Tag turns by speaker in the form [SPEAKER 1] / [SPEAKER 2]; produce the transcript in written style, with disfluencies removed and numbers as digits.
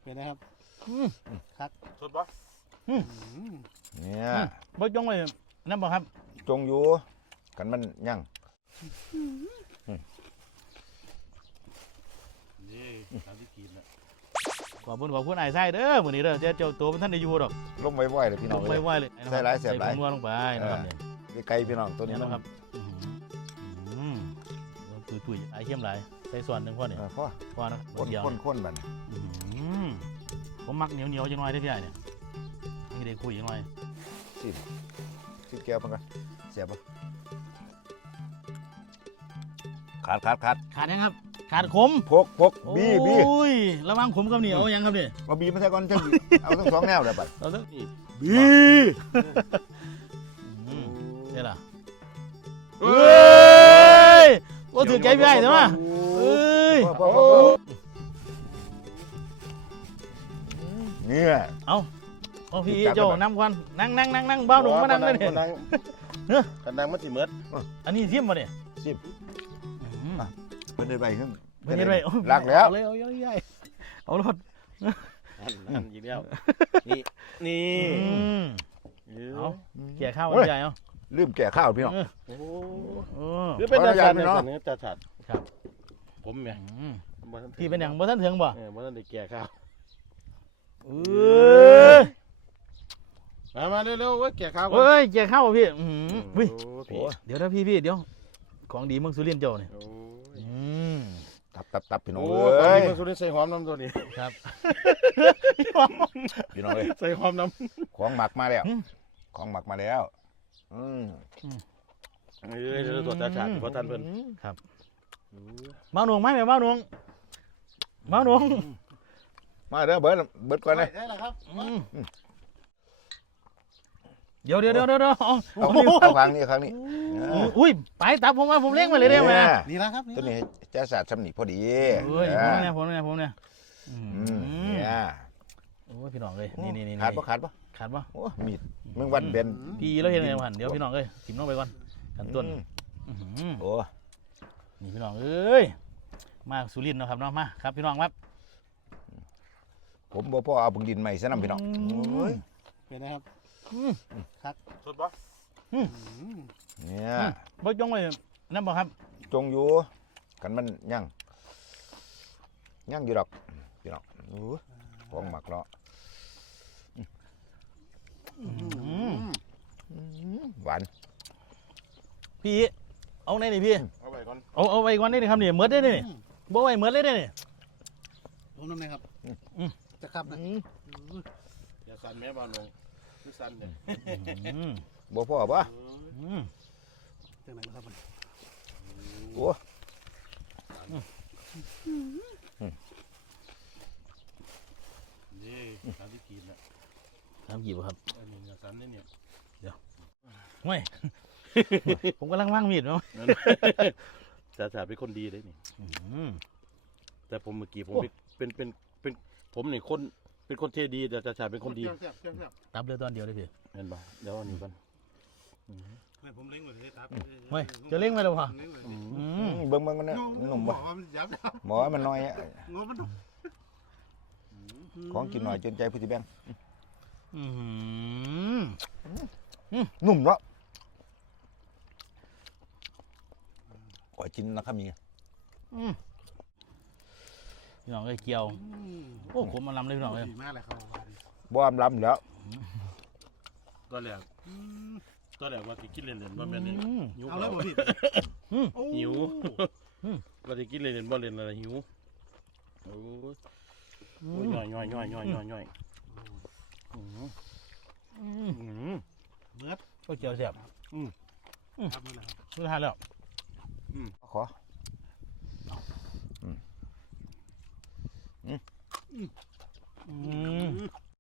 [SPEAKER 1] เป็นนะครับครับสุดปะ
[SPEAKER 2] เนี่ย
[SPEAKER 3] บ่จงไว้นั่นบ่ครับ
[SPEAKER 2] จงอยู่กันมันยั่ง
[SPEAKER 1] นี่ตามที่กินแหละ
[SPEAKER 3] ขอบคุณไอ้ไส้เด้อมื้อนี้เด้อเจ้าตัวมันท่านได้อยู่ดอก
[SPEAKER 2] ลงไว้ๆเลยพี่น้อง
[SPEAKER 3] ไว้เลย
[SPEAKER 2] ใส่หลายแสบหลาย
[SPEAKER 3] นัวลงไปนะครับเนี่ย
[SPEAKER 2] ไก่พี่น้องตัวนี้
[SPEAKER 3] นะครับตุ๋ยไอ้เข้มหลายใส่ส่วนหนึ่งพ่อเนี่ยพ่อนะ
[SPEAKER 2] ข้นๆแบบ
[SPEAKER 3] ผมมักเหนียวจังหน่อยได้พี่ใหญ่เนี่ยนี่ได้คุยจังหน่อย
[SPEAKER 2] ชิมแก้วมันกันเสียบปะขาด
[SPEAKER 3] ยังครับขาดขม
[SPEAKER 2] พกบี
[SPEAKER 3] โอ้ยระวังขมกับเหนียวยังครับเนี่ย
[SPEAKER 2] เอาบีมาใส่ก่อนจะเอาทั้งสองแนวเลยปัด
[SPEAKER 3] เราต้อง
[SPEAKER 2] บี
[SPEAKER 3] นี่ล่ะเฮ้ยว่าถือใจพี่ใหญ่ใช่ไหมเฮ้ย
[SPEAKER 2] เนี่ย
[SPEAKER 3] เอาพี่โจนั่งควันนั่งเบ้าหนุ่มมานั่งเลยเนี่ย
[SPEAKER 1] กันดังมันสิเมิด
[SPEAKER 3] อันนี้ซิมมาเนี่ย
[SPEAKER 2] ซิมเป็นได้ใบขึ้น
[SPEAKER 3] เป็นได้ใบ
[SPEAKER 2] รักแล้ว
[SPEAKER 3] เอาใหญ่เอารถ
[SPEAKER 1] นั่นอีกแล้วนี่
[SPEAKER 3] เอาแก่ข้าวใหญ่เอา
[SPEAKER 2] ลืมแก่ข้าวพี่น้อง
[SPEAKER 1] หรือเป็นอาจารย์เนาะจัด
[SPEAKER 3] ครับ
[SPEAKER 1] ผมเนี่ย
[SPEAKER 3] พี่เป็นอย่างบ่ท่านถึงบ่
[SPEAKER 1] บ่ท่านได้แก่ข้าวมาเร็วๆว่าแก่ข้าว
[SPEAKER 3] เฮ้ยแก่ข้าวพี่เดี๋ยวนะพี่เดี๋ยวของดีเมืองสุรินทร์เจ้าเนี่ย
[SPEAKER 2] ตับพี่น้อง
[SPEAKER 1] เอ้ยเมืองสุรินทร์ใส่หอมน้ำตัวนี้
[SPEAKER 3] ครับ
[SPEAKER 2] พี่น้องเลย
[SPEAKER 1] ใส่หอมน้
[SPEAKER 2] ำของหมักมาแล้วเดี๋ยว
[SPEAKER 1] ตัวจัดเพราะท่านเพิ่น
[SPEAKER 3] ครับเมาหนุ่งไหมแม่เมาหนุ่งมาเ
[SPEAKER 2] ด้อเบิร์ดก่อนเลย
[SPEAKER 1] ได้แล้วครับ
[SPEAKER 3] เดี๋ยว
[SPEAKER 2] เอาครั้งนี้
[SPEAKER 3] อุ้ยไปตับผมเลี้ยงมาเลยได้ไหม
[SPEAKER 1] นี่แล้วครับ
[SPEAKER 2] ตัวนี้จะสาดสำนีพอดี
[SPEAKER 3] ผมเนี่ย
[SPEAKER 2] เนี่ย
[SPEAKER 3] โอ้ยพี่น้องเลยนี่
[SPEAKER 2] ขาดปะโอ้มีดมึงวันเบน
[SPEAKER 3] พี่เราเห็นไงวันเดี๋ยวพี่น้องเลยถิ่มน้องไปก่อนกันต้น
[SPEAKER 2] โอ้
[SPEAKER 3] นี่พี่น้องเอ้ยมาสุรินทร์นะครับน้องมาครับพี่น้องครับ
[SPEAKER 2] ผมพ่อเอาบึงดินใหม่ซะนำพี่น้อง
[SPEAKER 1] เป็นนะครับครับสุดปะ
[SPEAKER 2] เนี่ย
[SPEAKER 3] บ่จงไว้นั่นบ่ครับ
[SPEAKER 2] จงอยู่กันมันยั่งอยู่ดอกพี่น้องของหมักเลาะหวาน
[SPEAKER 3] พี่เอาไหนนี่พี่
[SPEAKER 1] เอาไว้ก่อน
[SPEAKER 3] เอาไว้ก่อนนี่ครับนี่เมิดได้นี่บ่ไว้เมิดเลยได้นี่
[SPEAKER 1] ผมทำไงครับจะขับนะอย่าสั่นแม่บ้านลงไม่สั่นเนี่ย
[SPEAKER 2] บ่พ่อปะ
[SPEAKER 1] จังไหนครับมัน
[SPEAKER 2] โอ้
[SPEAKER 1] นี่ตามที่กินแหละ
[SPEAKER 3] ทำกี่ครับ
[SPEAKER 1] อันนี้อย่าสั่นเนี่ย
[SPEAKER 3] เดี๋ยวไม่ผมกำลังว่างมีดเนาะ
[SPEAKER 1] จ่าเป็นคนดีเลยนี่แต่ผมเมื่อกี้ผมเป็นผมนี่คนเป็นคนเทดีแต่จ่าเป็นคนดี
[SPEAKER 3] ตับเรือตอนเดียวได้พี่
[SPEAKER 1] เห็นป่ะเดี๋ยวอันนี้ก่อน
[SPEAKER 3] ไม่ผมเล้งมาเลยตับไม่จะเล้งมาหรือเปล่า
[SPEAKER 2] เบิ่งมันเนี่ยหนุ่มป่ะหมอมันน้อยของกินหน่อยจนใจพุทธิแบงหนุ่มเนาะขอกินนะครับมี
[SPEAKER 3] พี่น้องเลยเกี่ยวโอ้ผมมาลำเลยพี่น้องเลย
[SPEAKER 2] บ่อมลำแล้ว
[SPEAKER 1] ตัวแรกว่าที่กินเล่นๆบ่แม่นนี่หิว
[SPEAKER 3] เอาแล้วบ่พี่
[SPEAKER 1] หิวว่าที่กินเล่นๆบ่เล่นอะไรหิวโอ้ยย่อยเบิด
[SPEAKER 3] ก็เจียวแซ่บไม่ทานแล้ว
[SPEAKER 2] ขอ